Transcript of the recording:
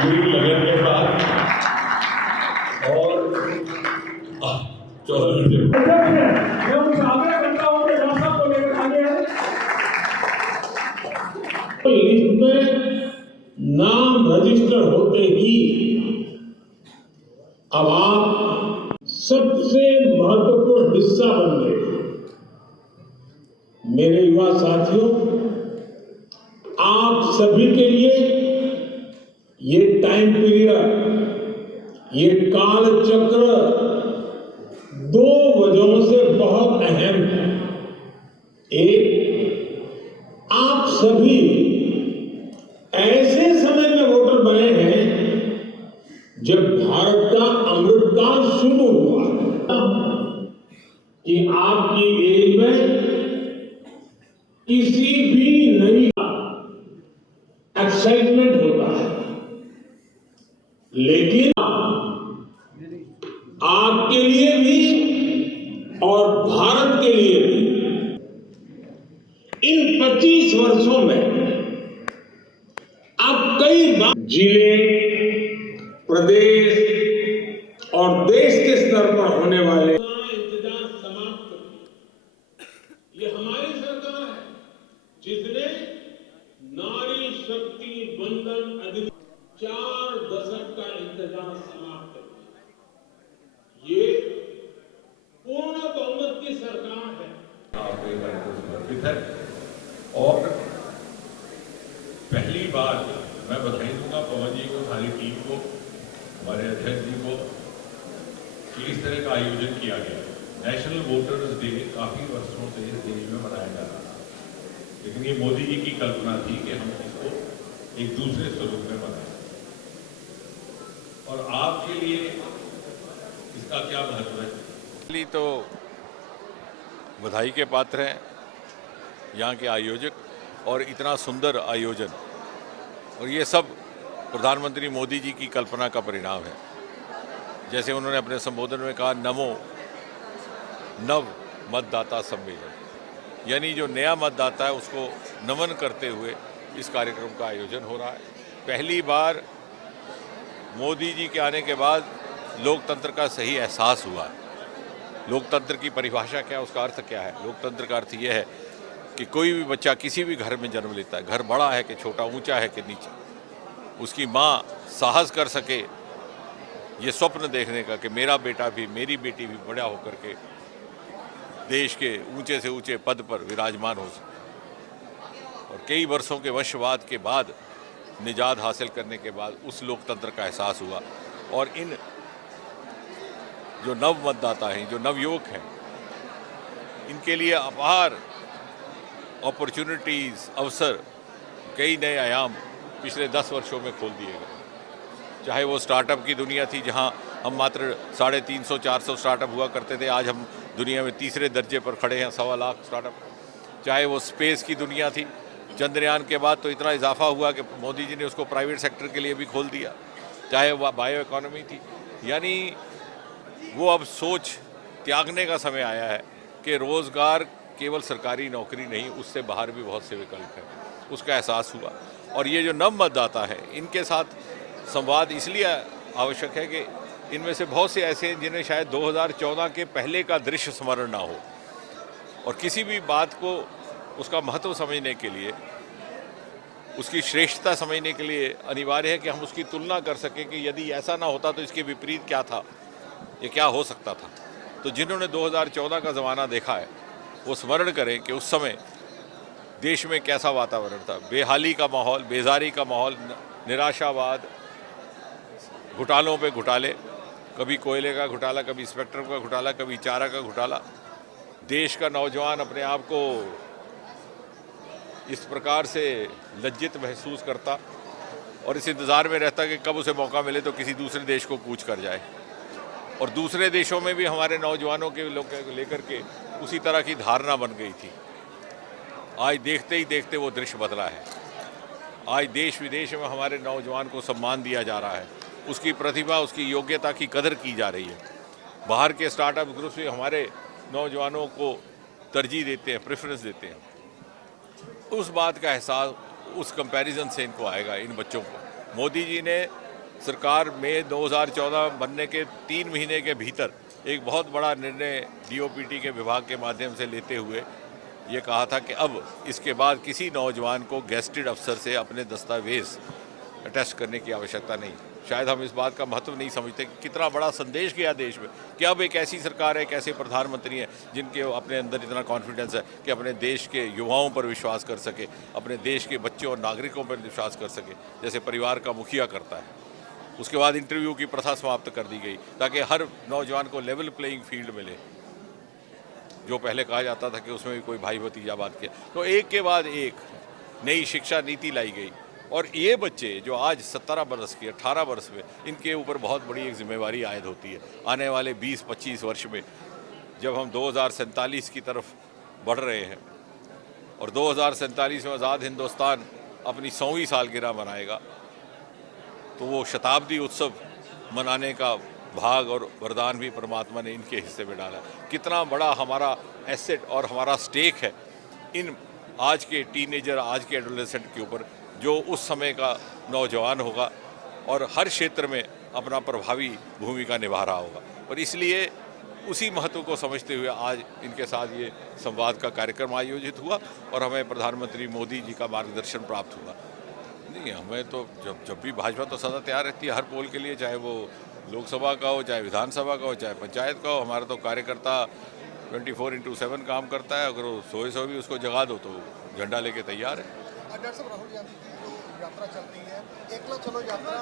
पूरी लगन के साथ और 14 मिनट मैं उनसे आग्रह करता हूँ कि डॉक्टर साहब को लेकर आगे आए। लिस्ट में नाम रजिस्टर होते ही अब आप सबसे महत्वपूर्ण हिस्सा बन गए। मेरे युवा साथियों, आप सभी के लिए ये टाइम पीरियड, ये काल चक्र दो वजहों से बहुत अहम है। एक, आप सभी ऐसे समय में वोटर बने हैं जब भारत का अमृतकाल शुरू हुआ कि आपकी एज में किसी भी नई एक्साइटमेंट होता है, लेकिन आपके लिए भी और भारत के लिए भी इन 25 वर्षों में आप कई बार जिले, प्रदेश और देश के स्तर पर होने वाले इंतजार समाप्त कर। ये हमारी सरकार है जिसने नारी शक्ति बंधन अधिनियम 4 दशक का इंतजार समाप्त कर दिया। ये पूर्ण बहुमत की सरकार है। आपके कार्यक्रम समर्पित है और पहली बार मैं बधाई दूंगा पवन जी को, सारी टीम को, हमारे अध्यक्ष जी को कि इस तरह का आयोजन किया गया। नेशनल वोटर्स डे काफी वर्षों से इस देश में मनाया जा रहा था, लेकिन ये मोदी जी की कल्पना थी कि हम इसको एक दूसरे स्वरूप में मनाएं। और आपके लिए इसका क्या महत्व है? तो बधाई के पात्र हैं यहाँ के आयोजक, और इतना सुंदर आयोजन, और ये सब प्रधानमंत्री मोदी जी की कल्पना का परिणाम है। जैसे उन्होंने अपने संबोधन में कहा, नमो नव मतदाता सम्मेलन, यानी जो नया मतदाता है उसको नमन करते हुए इस कार्यक्रम का आयोजन हो रहा है। पहली बार मोदी जी के आने के बाद लोकतंत्र का सही एहसास हुआ। लोकतंत्र की परिभाषा क्या है, उसका अर्थ क्या है? लोकतंत्र का अर्थ यह है कि कोई भी बच्चा किसी भी घर में जन्म लेता है, घर बड़ा है कि छोटा, ऊंचा है कि नीचा, उसकी माँ साहस कर सके ये स्वप्न देखने का कि मेरा बेटा भी, मेरी बेटी भी बड़ा होकर के देश के ऊंचे से ऊंचे पद पर विराजमान हो सके। और कई वर्षों के वंशवाद के बाद, निजात हासिल करने के बाद उस लोकतंत्र का एहसास हुआ। और इन जो नव मतदाता हैं, जो नवयुवक हैं, इनके लिए अपार अपॉर्चुनिटीज़, अवसर, कई नए आयाम पिछले 10 वर्षों में खोल दिए गए। चाहे वो स्टार्टअप की दुनिया थी जहां हम मात्र 350-400 स्टार्टअप हुआ करते थे, आज हम दुनिया में तीसरे दर्जे पर खड़े हैं, 1.25 लाख स्टार्टअप। चाहे वो स्पेस की दुनिया थी, चंद्रयान के बाद तो इतना इजाफा हुआ कि मोदी जी ने उसको प्राइवेट सेक्टर के लिए भी खोल दिया। चाहे वह बायो इकोनॉमी थी, यानी वो अब सोच त्यागने का समय आया है कि रोज़गार केवल सरकारी नौकरी नहीं, उससे बाहर भी बहुत से विकल्प हैं, उसका एहसास हुआ। और ये जो नव मतदाता है, इनके साथ संवाद इसलिए आवश्यक है कि इनमें से बहुत से ऐसे हैं जिन्हें शायद 2014 के पहले का दृश्य स्मरण ना हो, और किसी भी बात को उसका महत्व समझने के लिए, उसकी श्रेष्ठता समझने के लिए अनिवार्य है कि हम उसकी तुलना कर सकें कि यदि ऐसा ना होता तो इसके विपरीत क्या था, ये क्या हो सकता था। तो जिन्होंने 2014 का ज़माना देखा है वो स्मरण करें कि उस समय देश में कैसा वातावरण था। बेहाली का माहौल, बेजारी का माहौल, निराशावाद, घोटालों पे घोटाले, कभी कोयले का घोटाला, कभी स्पेक्ट्रम का घोटाला, कभी चारा का घोटाला। देश का नौजवान अपने आप को इस प्रकार से लज्जित महसूस करता और इस इंतज़ार में रहता कि कब उसे मौका मिले तो किसी दूसरे देश को कूच कर जाए। और दूसरे देशों में भी हमारे नौजवानों के लेकर के उसी तरह की धारणा बन गई थी। आज देखते ही देखते वो दृश्य बदला है। आज देश विदेश में हमारे नौजवान को सम्मान दिया जा रहा है, उसकी प्रतिभा, उसकी योग्यता की कदर की जा रही है। बाहर के स्टार्टअप ग्रुप्स भी हमारे नौजवानों को तरजीह देते हैं, प्रेफरेंस देते हैं। उस बात का एहसास, उस कंपैरिजन से इनको आएगा, इन बच्चों को। मोदी जी ने सरकार में 2014 बनने के 3 महीने के भीतर एक बहुत बड़ा निर्णय डीओपीटी के विभाग के माध्यम से लेते हुए ये कहा था कि अब इसके बाद किसी नौजवान को गेस्टेड अफसर से अपने दस्तावेज अटैच करने की आवश्यकता नहीं। शायद हम इस बात का महत्व नहीं समझते कि कितना बड़ा संदेश गया देश में कि अब एक ऐसी सरकार है, एक ऐसे प्रधानमंत्री हैं जिनके अपने अंदर इतना कॉन्फिडेंस है कि अपने देश के युवाओं पर विश्वास कर सके, अपने देश के बच्चों और नागरिकों पर विश्वास कर सके, जैसे परिवार का मुखिया करता है। उसके बाद इंटरव्यू की प्रथा समाप्त कर दी गई ताकि हर नौजवान को लेवल प्लेइंग फील्ड मिले। जो पहले कहा जाता था कि उसमें भी कोई भाई भतीजा बात किया, तो एक के बाद एक नई शिक्षा नीति लाई गई। और ये बच्चे जो आज 17 बरस के 18 वर्ष में, इनके ऊपर बहुत बड़ी एक जिम्मेवारी आयद होती है। आने वाले 20-25 वर्ष में जब हम 2047 की तरफ बढ़ रहे हैं और 2047 में आज़ाद हिंदुस्तान अपनी 100वीं सालगिरह मनाएगा, तो वो शताब्दी उत्सव मनाने का भाग और वरदान भी परमात्मा ने इनके हिस्से में डाला। कितना बड़ा हमारा एसेट और हमारा स्टेक है इन आज के टीनेजर, आज के एडोलेसेंट के ऊपर, जो उस समय का नौजवान होगा और हर क्षेत्र में अपना प्रभावी भूमिका निभा रहा होगा। और इसलिए उसी महत्व को समझते हुए आज इनके साथ ये संवाद का कार्यक्रम आयोजित हुआ और हमें प्रधानमंत्री मोदी जी का मार्गदर्शन प्राप्त हुआ। नहीं, हमें तो जब भी भाजपा तो सदा तैयार रहती है हर पोल के लिए, चाहे वो लोकसभा का हो, चाहे विधानसभा का हो, चाहे पंचायत का हो। हमारा तो कार्यकर्ता 24/7 काम करता है। अगर वो सोए भी उसको जगा दो तो झंडा लेके तैयार है। डॉक्टर साहब, राहुल गांधी की जो यात्रा चल रही है, एकला चलो यात्रा